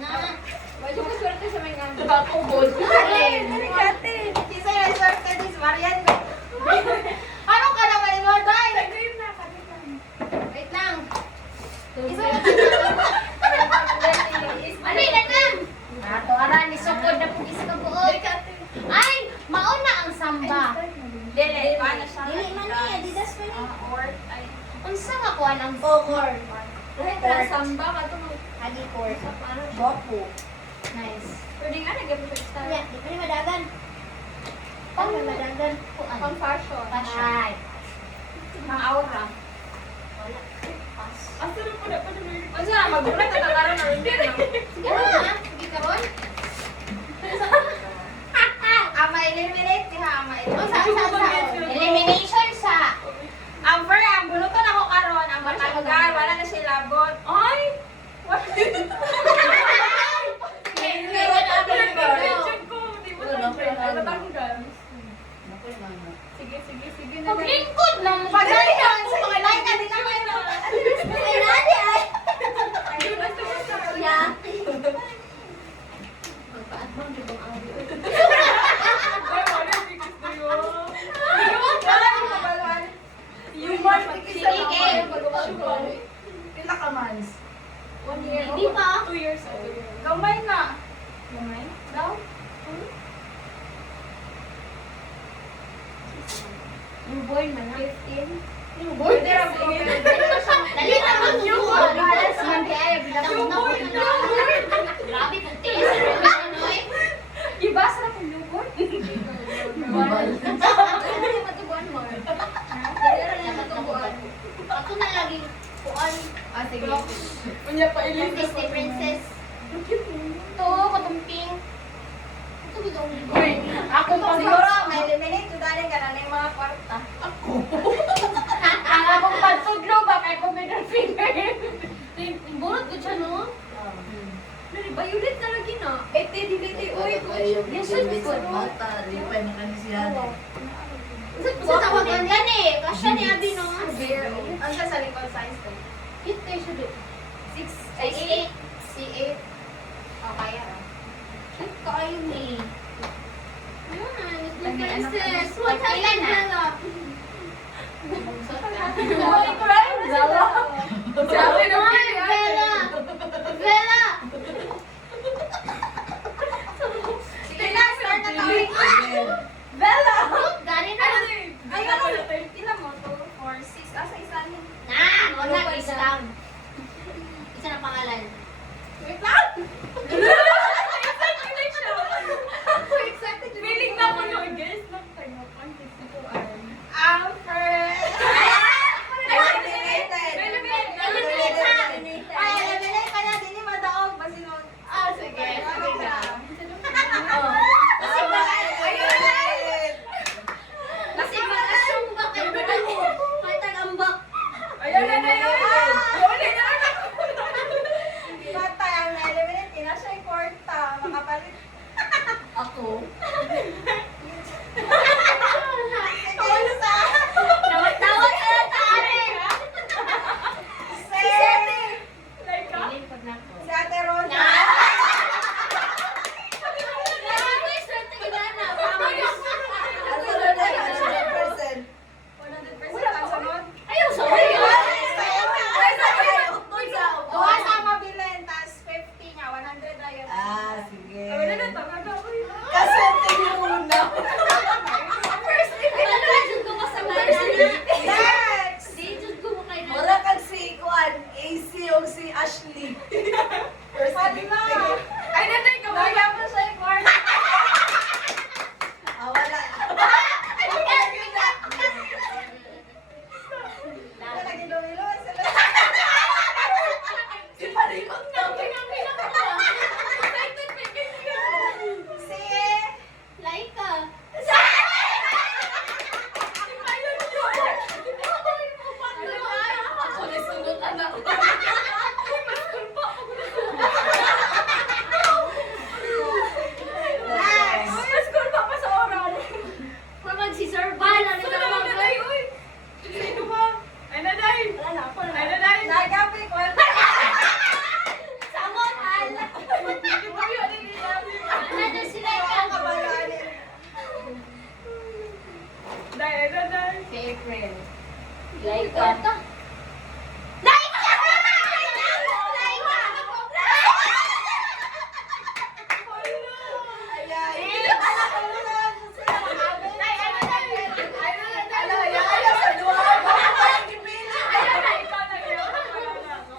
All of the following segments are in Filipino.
Na. Medyo ko swerte sa mga nga. Bakubod. Alin! Kati! Kisa yung swerte ni Marian. Ano ka naman in order? Saglit na. Wait lang. Isa na tayo. Ano yun lang? Ato ara ni sukod na pugis ka buot. Ay, mauna ang samba. Dili, paano siya? Dili man niya, didas pa ni. Or, ay. Unsa nga kuan ang Kokor. Dahil ka samba ka ito. Hagi court. Bopo. Nice. Pwede nga nag-gabi sa style. Kaya, di pa rin madagan. Pang madagan. Kuan. Pang fashion. Ay. Pang aura. Wala. Pass. Asa na po na pa naman. Ano na, magulat at tataran na rin. Sige na. Sige karon. Ama eliminate diha, ama O sa eliminate. elimination sa Ang first, ang bulutan ako karon, ang matanggal, wala na siya labot. Ay! What? Sige, sige, sige na. paglingkod ng Pagalitan sa mga line na din naman. Ay, nani ay. Ayun na ito sa Yeah. magpaatbang di bang audio. Ay, wala, bigis na yun. Wala, kabaluan. Yung more, bigis na Sige. ako. Pila ka mans? 1 year. Hindi pa. 2 years old. Gamay na. Gamay? Daw? Newborn man na. 15? Pwede rin po. Dali na mag newborn. Alas man kaya bilang Newborn, newborn. Grabe kung tiis. Ano eh? Ibasa na kung newborn. Matubuan mo. Ako na lagi kuan. Ah, sige. Unya pa ilis. Disney princess. Ito, katumping. Ito bigong Uy, ako pa siguro, may eliminate ko dali ka na yung mga kwarta. Ang akong pagtudlo ba kay ko middle finger. Burot ko siya no? Violet na lagi na. Dili, uy. Yung sabi ko, no? Mata, di pa yung kanisiyan. Sa tawagan yan eh. Kasya ni Abby no? Ang siya sa likod size ko. Hit kayo siya doon. 6, Ay, 8. C8. Oh, kaya ra. Hit kayo ni. Ano, Princess. What Ilan na? na? Uy, correct. Bella. Sabi na Bella! Bella! Sige na, start na tayo. Bella! Gani na. Ay, ano? Ilan mo? 2, 4, 6. Asa isa niya? Wala isa lang. Isa na pangalan. Wait lang! Feeling na ko yun, guys. Ang first. Eliminated. Eliminated. Ay, eliminate ka na. Dili madaog. Basin mo. Ah, sige. Sige na. Kasi ba? Ayun na. Kasi mag-assume ba kayo na mo? May tagambak. Ayun na na yun. Huli na ako. Patay ang na-eliminate. Ina siya yung kwarta. Makapalit. Ako. Ano sa? Tawag-tawag ka na tari. Si Ate. Lilipod na ko. Si Ate Rosa. Grabe, swerte ka na. Promise. Ano na na 100%? 100% ang sunod. Ayaw, sorry. Tuwa sa mabilin, tas 50 niya, 100 na yun. Ah, sige. Wala na, taga uy. Kasi yung una. First, ilan na dyan ko kasama na. Next! Di, dyan ko mo kayo na. Wala kang si Kuan, AC yung si Ashley. First Pwede na. Ay, natay ka, wala mo siya yung kwarta. Ah, wala. Lagi lumiluwas sila. Si Palimot na. April. Laika.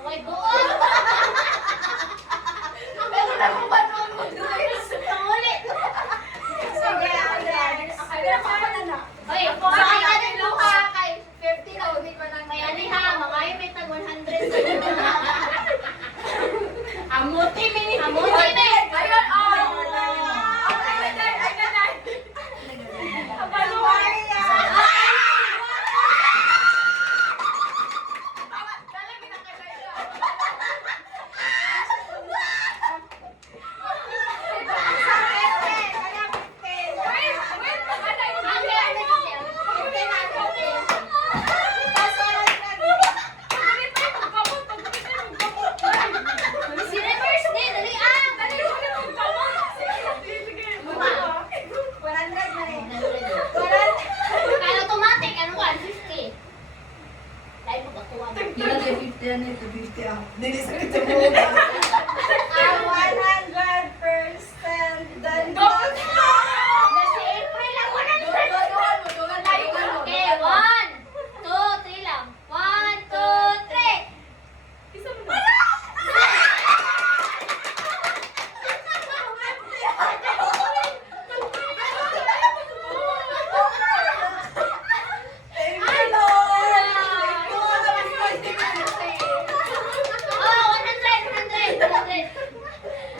Okay, buon. Pangulit. Hoy, sa kay ano mo ka kay 50 na ulit pa nang may ani ha, mga may tag 100. Amuti mini. Amuti ni. Ayun, oh. Si reverse din, dali ah. Kaya automatic, ano 150. Dahil magkakuha mo. Hindi na tayo 50 yan ito, 50 ako. Hindi sakit sa buhay. 100% done. Si April lang 100. Okay, 1, 2, 3 lang. 1, 2, 3. Oh, 100.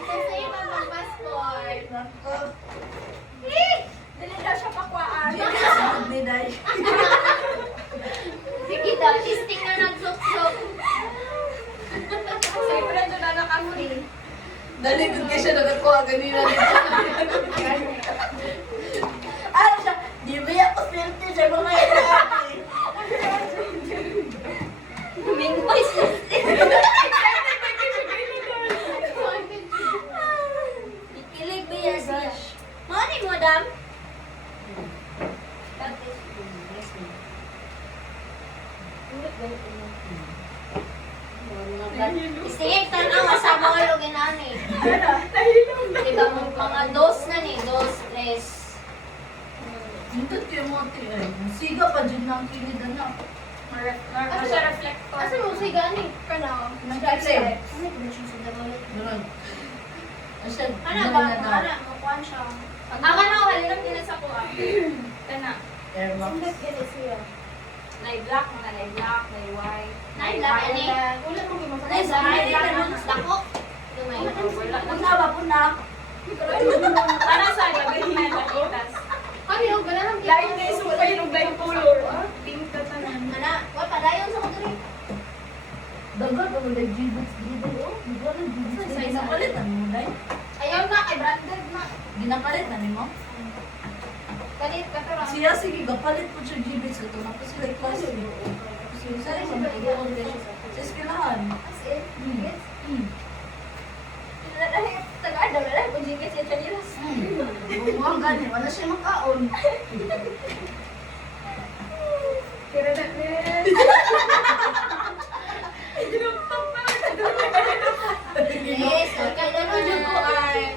Kasi iba pang passport. Dili daw siya pakwaan. Sige daw, listing na nagsok-sok. Siyempre, doon na nakamuli. Dali, good ka siya nagkakuha ganina dito. Ano siya? Di ba yung swerte siya mga ito? Huming voice listing. Ikilig ba yan siya? Morning, madam. Istingin tanaw sa mga luginani. Diba mga dos na ni, dos, tres. Hintot kayo mo ati ay. Siga pa dyan ng kinida na. Ano siya, reflector? Asa mo si gani? Kano? Nag-reflect. Ano ba siya sa dabalit? Ganun. Asya, Ano ba? Ano? Makuhan siya. Ang ano, halilap nila sa kuha. Kana. Airbox. Live black, mga live black, live white. Nay, black ani. Wala mo gimasa. Nay, sa may ganun. Dako. Lumay. Wala. Punta ba? Punta. Para sa gabi na nakitas. Kami yung ganun. Lain na yung sumpay ng blind color. Pink ka tanan. Ana, wa pa dayon sa kudri. Dagat ako nag-gibbets dito. Di ba nag-gibbets? Sa isa. Ginapalit na mo, Day? Ayaw na, kay branded na. Ginapalit na ni mo? Kalit ka to lang. Siya sige, gapalit po siya gibbets ito. Tapos sila klase. Tapos yung sa rin, sa eskwelahan. As in, yes. Hmm. Taga-ada, wala ko jingkit siya chanilas. Bumuhang gani, wala siya makaon. Kira na, Yes, okay. Ganun yung ko ay.